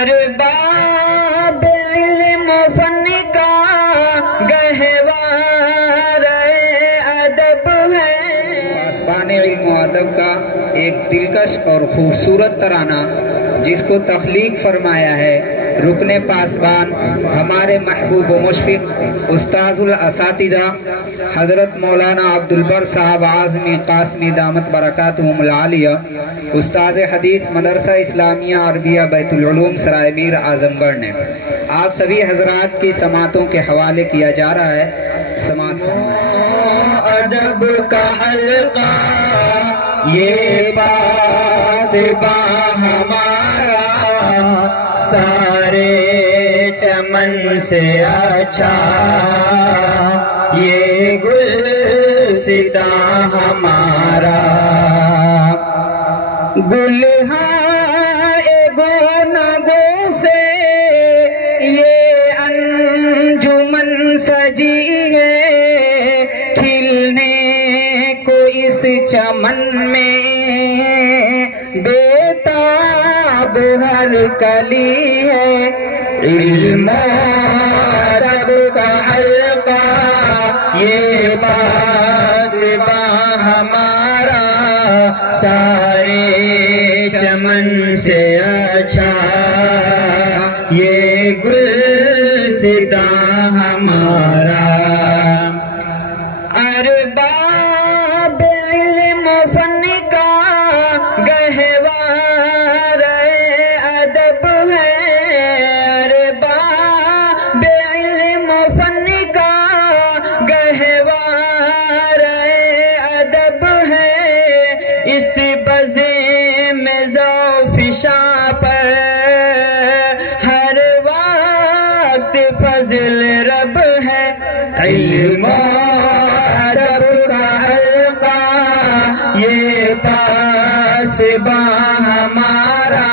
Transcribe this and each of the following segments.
ارباب علم و فن کا گہوار ادب ہے. پاسبان علم و ادب کا ایک دلکش اور خوبصورت ترانہ جس کو تخلیق فرمایا ہے رکن پاسبان ہمارے محبوب و مشفق استاد الاساتذہ حضرت مولانا عبدالبر صاحب اعظمی قاسمی دامت برکاتہم العالیہ، استاد حدیث مدرسہ اسلامیہ عربیہ بیت العلوم سرائے میر اعظم گڑھ نے آپ سبھی حضرات کی سماعتوں کے حوالے کیا جا رہا ہے. سماعت ادب کا حلقہ یہ پاسباں ہمارا سارے چمن سے اچھا، یہ گلستاں ہمارا گلہائے گونگوں سے یہ انجمن سجی ہے، کھلنے کو اس چمن میں بےتاب ہر کلی ہے. علم ادب کا حلقہ یہ پاسباں ہمارا سارے چمن سے اچھا، یہ گلستاں ہمارا. ارباب علم و فن کا گہوار ادب ہے. ارباب علم و فن کا گہوار ادب ہے. اس بزے میں ذوفشاں پر ہر وقت فضل رب ہے. علم ادب کا حلقہ یہ پاسباں ہمارا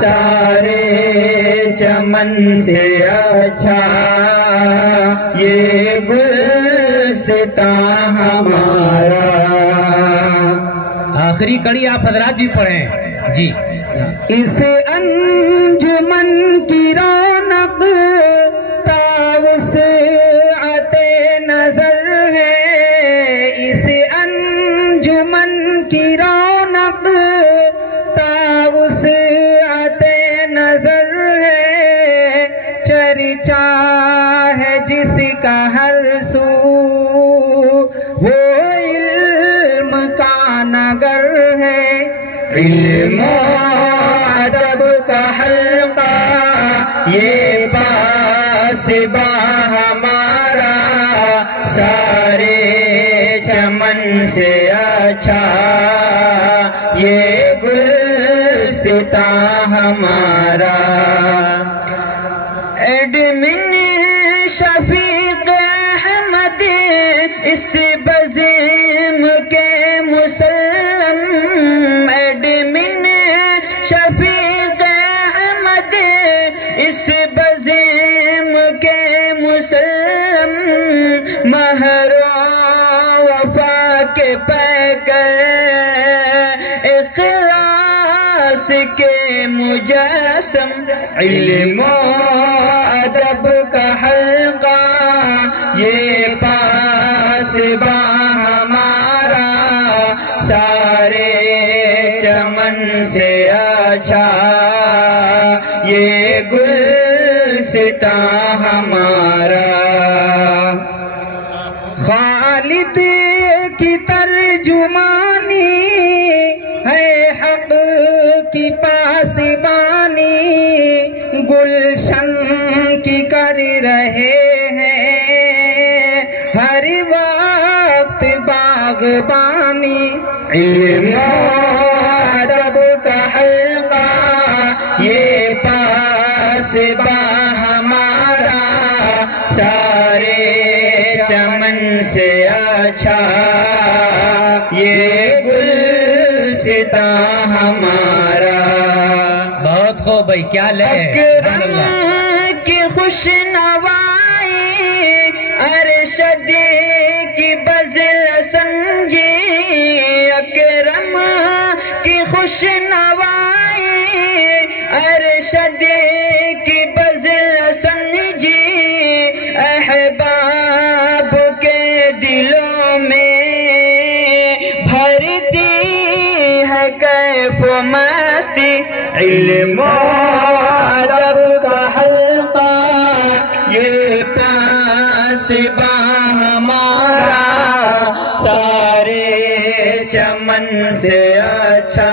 سارے چمن سے اچھا، یہ گلستاں ہمارا. آخری کڑی آپ حضرات بھی پڑھیں جی. اس انجمن کی رونق توسعت نظر ہے. اس انجمن کی رونق توسعت نظر ہے. چرچا ہے جس کا ہر سو وہ علم کا نگر ہے. علم ادب کا حلقہ یہ پاسباں ہمارا سارے چمن سے اچھا، یہ گلستاں ہمارا. ایڈمن شفیق احمد اس بزم کے مسلم، ایڈمن شفیق احمد اس بزم کے مسلم، مہر وفا کے پیکر اخلاص کے مجسم. علم ادب کا حلقہ یہ پاسباں ہمارا سارے چمن سے اچھا، یہ گلستاں ہمارا. خالد کی ترجمانی ہے حق کی پاسبانی، گلشن کی کر رہے ہیں ہر وقت باغبانی. علم ادب کا حلقہ یہ پاسباں ہمارا سارے چمن سے اچھا، یہ گلستاں ہمارا. بہت خوب بھائی، کیا لے اکرم کی خوش نوائی ارشد کی بزل سمجھی. اکرم کی خوش نوائی ارشد کی بذل سمجھی احباب کے دلوں میں بھرتی ہے کیف و مستی علم و ادب کا حلقہ یہ پاسباں ہمارا سارے چمن سے اچھا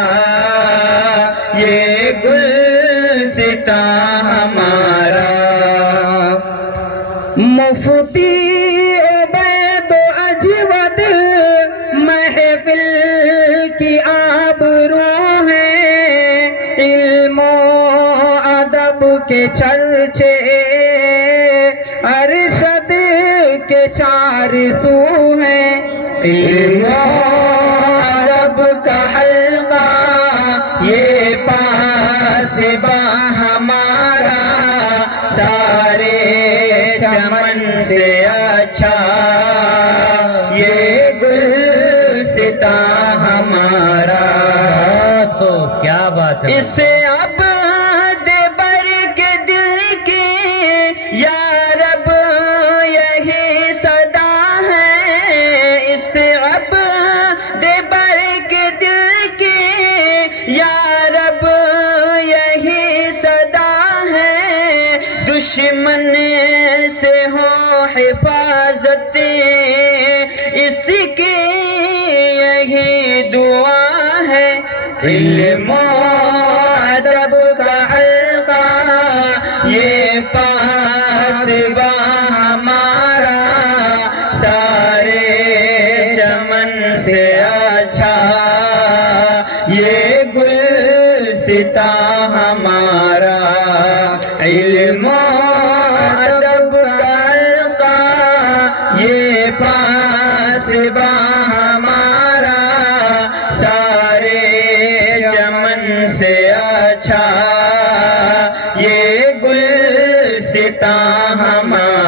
یہ گلستاں ہمارا مفتی عبید و اجود محفل کی آبرو ہیں علم و ادب کے چرچے ارشد کے چار سو ہیں علم و ادب کا حلقہ یہ پاسباں ہمارا سارے چمن سے اچھا یہ گلستاں ہمارا تو کیا بات ہے اسے عبد بر کے دل کی یا رب یہی صدا ہے اسے عبد بر کے دل کی یا رب یہی صدا ہے دشمن سے ہو حفاظت اس کی یہی دعا ہے علم و ادب کا حلقہ یہ پاسباں ہمارا سارے چمن سے اچھا یہ گلستاں ہمارا علم و ادب کا حلقہ یہ پاسباں ہمارا سارے چمن سے اچھا یہ گلستاں ہمارا